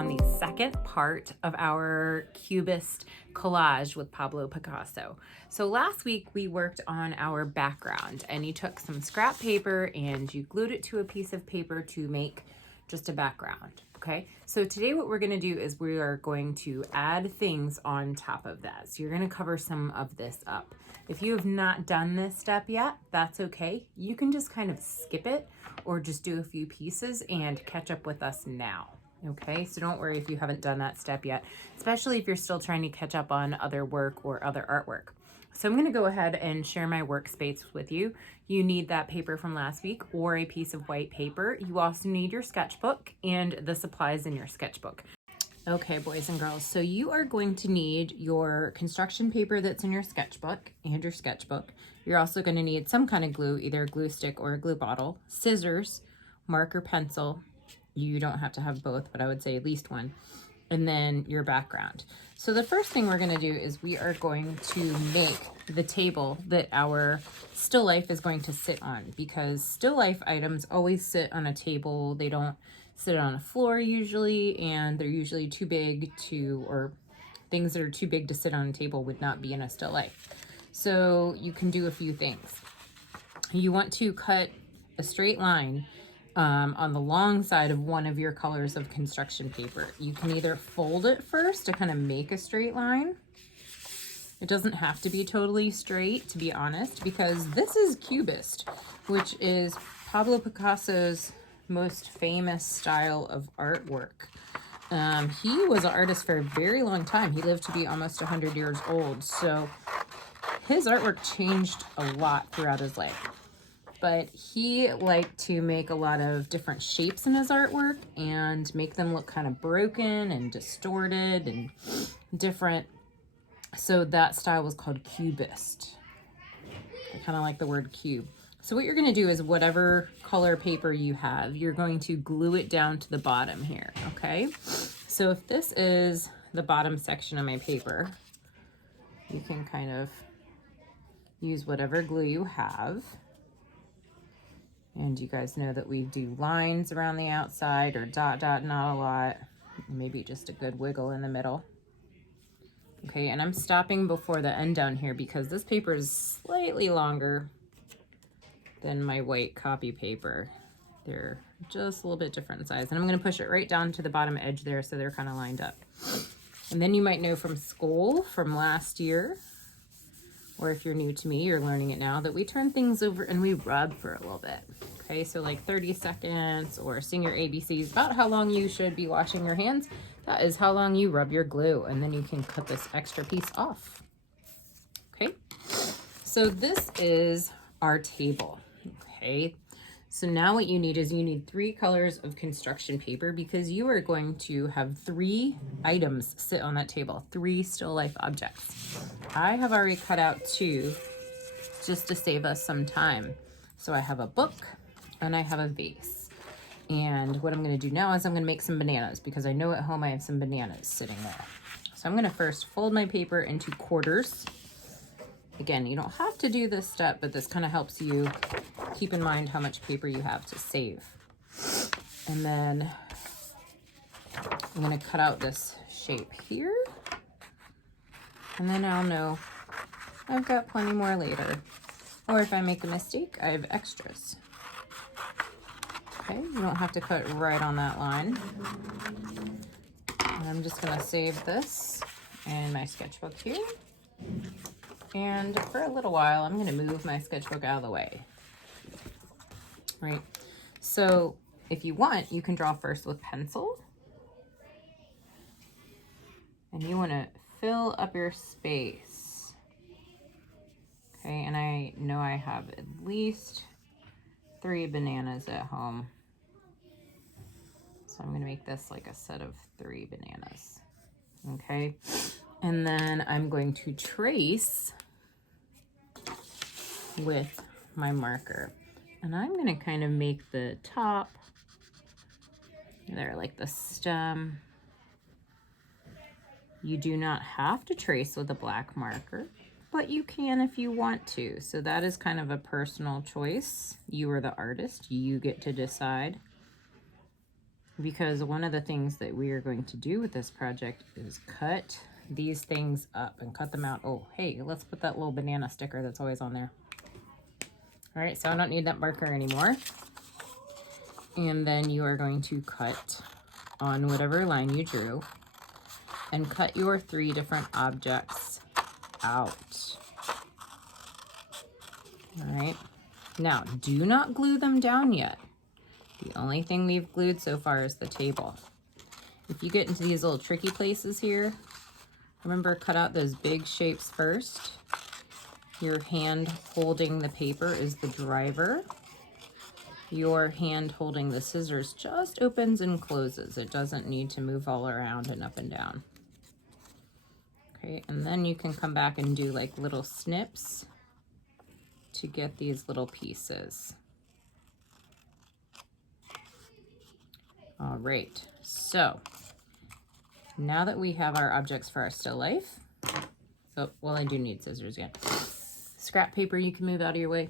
on the second part of our Cubist collage with Pablo Picasso. So last week we worked on our background, and you took some scrap paper and you glued it to a piece of paper to make just a background. Okay, so today what we're going to do is we are going to add things on top of that. So you're going to cover some of this up. If you have not done this step yet, that's okay. You can just kind of skip it or just do a few pieces and catch up with us now. Okay, so don't worry if you haven't done that step yet, especially if you're still trying to catch up on other work or other artwork. So I'm going to go ahead and share my workspace with you. You need that paper from last week or a piece of white paper. You also need your sketchbook and the supplies in your sketchbook. Okay, boys and girls, so you are going to need your construction paper that's in your sketchbook and your sketchbook. You're also going to need some kind of glue, either a glue stick or a glue bottle, scissors, marker, pencil. You don't have to have both, but I would say at least one. And then your background. So the first thing we're going to do is we are going to make the table that our still life is going to sit on, because still life items always sit on a table. They don't sit on a floor usually, and they're usually too big to, or things that are too big to sit on a table would not be in a still life. So you can do a few things. You want to cut a straight line on the long side of one of your colors of construction paper. You can either fold it first to kind of make a straight line. It doesn't have to be totally straight, to be honest, because this is Cubist, which is Pablo Picasso's most famous style of artwork. He was an artist for a very long time. He lived to be almost 100 years old, so his artwork changed a lot throughout his life. But he liked to make a lot of different shapes in his artwork and make them look kind of broken and distorted and different. So that style was called Cubist. I kind of like the word cube. So what you're going to do is whatever color paper you have, you're going to glue it down to the bottom here, okay? So if this is the bottom section of my paper, you can kind of use whatever glue you have. And you guys know that we do lines around the outside, or dot, not a lot. Maybe just a good wiggle in the middle. Okay, and I'm stopping before the end down here because this paper is slightly longer than my white copy paper. They're just a little bit different in size. And I'm going to push it right down to the bottom edge there so they're kind of lined up. And then you might know from school from last year, or if you're new to me, you're learning it now, that we turn things over and we rub for a little bit. Okay, so like 30 seconds, or sing your ABCs, about how long you should be washing your hands. That is how long you rub your glue, and then you can cut this extra piece off. Okay, so this is our table. Okay, so now what you need is you need 3 colors of construction paper, because you are going to have 3 items sit on that table, 3 still life objects. I have already cut out 2 just to save us some time. So I have a book and I have a vase. And what I'm going to do now is I'm going to make some bananas, because I know at home I have some bananas sitting there. So I'm going to first fold my paper into quarters. Again, you don't have to do this step, but this kind of helps you keep in mind how much paper you have to save. And then I'm going to cut out this shape here. And then I'll know I've got plenty more later. Or if I make a mistake, I have extras. Okay, you don't have to cut right on that line. And I'm just going to save this in my sketchbook here. And for a little while, I'm going to move my sketchbook out of the way. Right? So if you want, you can draw first with pencil. And you want to fill up your space. Okay, and I know I have at least 3 bananas at home. So I'm going to make this like a set of 3 bananas. Okay, and then I'm going to trace with my marker. And I'm going to kind of make the top there, like the stem. You do not have to trace with a black marker, but you can if you want to. So that is kind of a personal choice. You are the artist. You get to decide because one of the things that we are going to do with this project is cut these things up and cut them out. Oh, hey, let's put that little banana sticker that's always on there. All right, so I don't need that marker anymore. And then you are going to cut on whatever line you drew and cut your 3 different objects out. All right, now do not glue them down yet. The only thing we've glued so far is the table. If you get into these little tricky places here, remember, cut out those big shapes first. Your hand holding the paper is the driver. Your hand holding the scissors just opens and closes. It doesn't need to move all around and up and down. Okay, and then you can come back and do like little snips to get these little pieces. All right, so now that we have our objects for our still life, oh, well, I do need scissors again. Scrap paper you can move out of your way.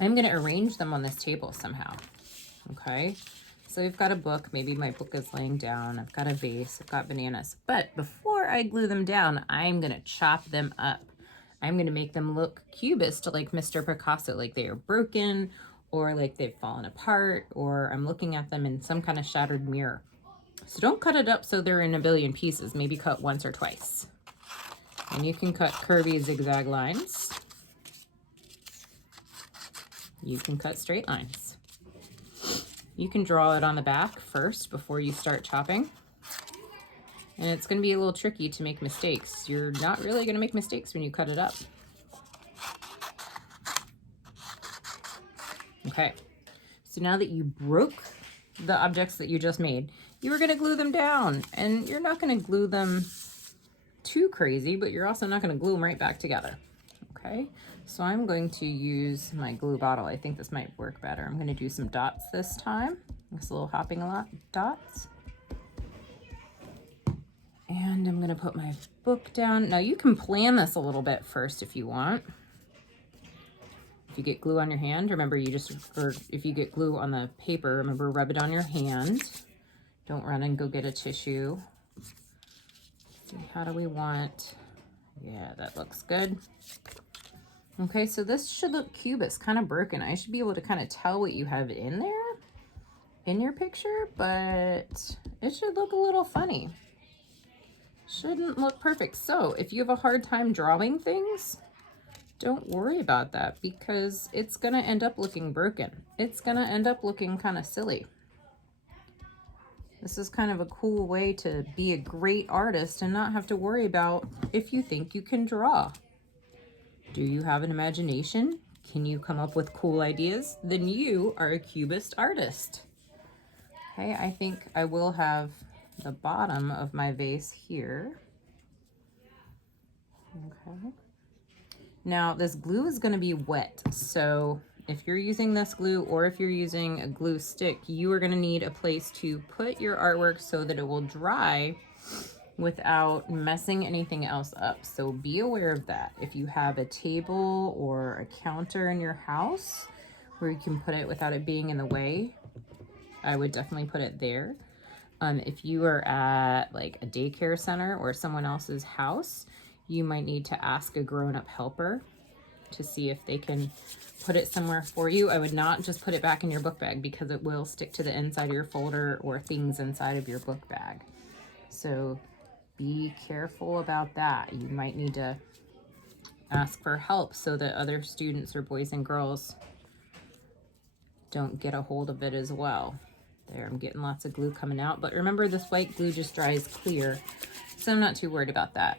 I'm gonna arrange them on this table somehow, okay? So we've got a book, maybe my book is laying down, I've got a vase, I've got bananas, but before I glue them down, I'm gonna chop them up. I'm gonna make them look cubist like Mr. Picasso, like they are broken, or like they've fallen apart, or I'm looking at them in some kind of shattered mirror. So don't cut it up so they're in a billion pieces. Maybe cut once or twice. And you can cut curvy zigzag lines. You can cut straight lines. You can draw it on the back first before you start chopping. And it's going to be a little tricky to make mistakes. You're not really going to make mistakes when you cut it up. Okay, so now that you broke the objects that you just made, you are going to glue them down, and you're not going to glue them too crazy, but you're also not going to glue them right back together. Okay, so I'm going to use my glue bottle. I think this might work better. I'm going to do some dots this time. This little hopping a lot dots. And I'm going to put my book down. Now you can plan this a little bit first if you want. If you get glue on your hand, remember or if you get glue on the paper, remember, rub it on your hand. Don't run and go get a tissue. Let's see, how do we want? Yeah, that looks good. Okay, so this should look cubist, kind of broken. I should be able to kind of tell what you have in there, in your picture, but it should look a little funny. Shouldn't look perfect. So if you have a hard time drawing things, don't worry about that, because it's going to end up looking broken. It's going to end up looking kind of silly. This is kind of a cool way to be a great artist and not have to worry about if you think you can draw. Do you have an imagination? Can you come up with cool ideas? Then you are a cubist artist. Okay, I think I will have the bottom of my vase here. Okay. Now this glue is going to be wet, so if you're using this glue or if you're using a glue stick, you are going to need a place to put your artwork so that it will dry without messing anything else up. So be aware of that. If you have a table or a counter in your house where you can put it without it being in the way, I would definitely put it there. If you are at like a daycare center or someone else's house, you might need to ask a grown-up helper to see if they can put it somewhere for you. I would not just put it back in your book bag, because it will stick to the inside of your folder or things inside of your book bag. So be careful about that. You might need to ask for help so that other students or boys and girls don't get a hold of it as well. There, I'm getting lots of glue coming out, but remember, this white glue just dries clear, so I'm not too worried about that.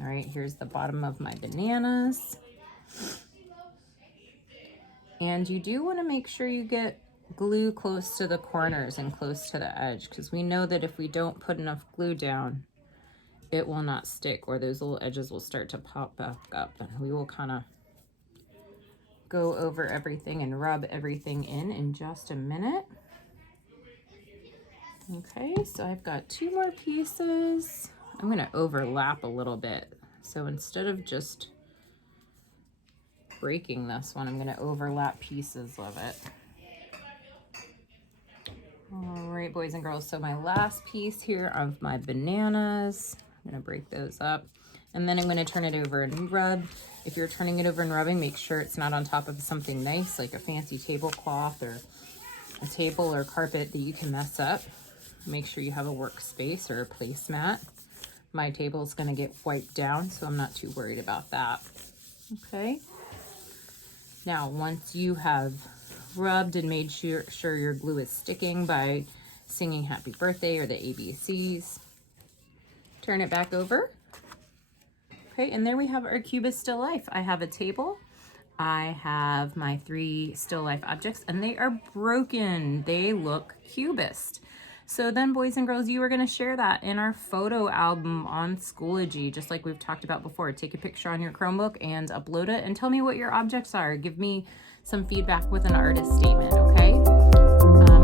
All right, here's the bottom of my bananas. And you do want to make sure you get glue close to the corners and close to the edge, because we know that if we don't put enough glue down, it will not stick, or those little edges will start to pop back up, and we will kind of go over everything and rub everything in just a minute. Okay, so I've got 2 more pieces. I'm going to overlap a little bit. So instead of just breaking this one, I'm going to overlap pieces of it. All right, boys and girls, so my last piece here of my bananas, I'm gonna break those up, and then I'm gonna turn it over and rub. If you're turning it over and rubbing, make sure it's not on top of something nice, like a fancy tablecloth or a table or carpet that you can mess up. Make sure you have a workspace or a placemat. My table is gonna get wiped down, so I'm not too worried about that. Okay. Now, once you have rubbed and made sure your glue is sticking by singing happy birthday or the ABCs, turn it back over. Okay, and there we have our Cubist still life. I have a table, I have my 3 still life objects, and they are broken. They look Cubist. So then, boys and girls, you are going to share that in our photo album on Schoology, just like we've talked about before. Take a picture on your Chromebook and upload it and tell me what your objects are. Give me some feedback with an artist statement, okay?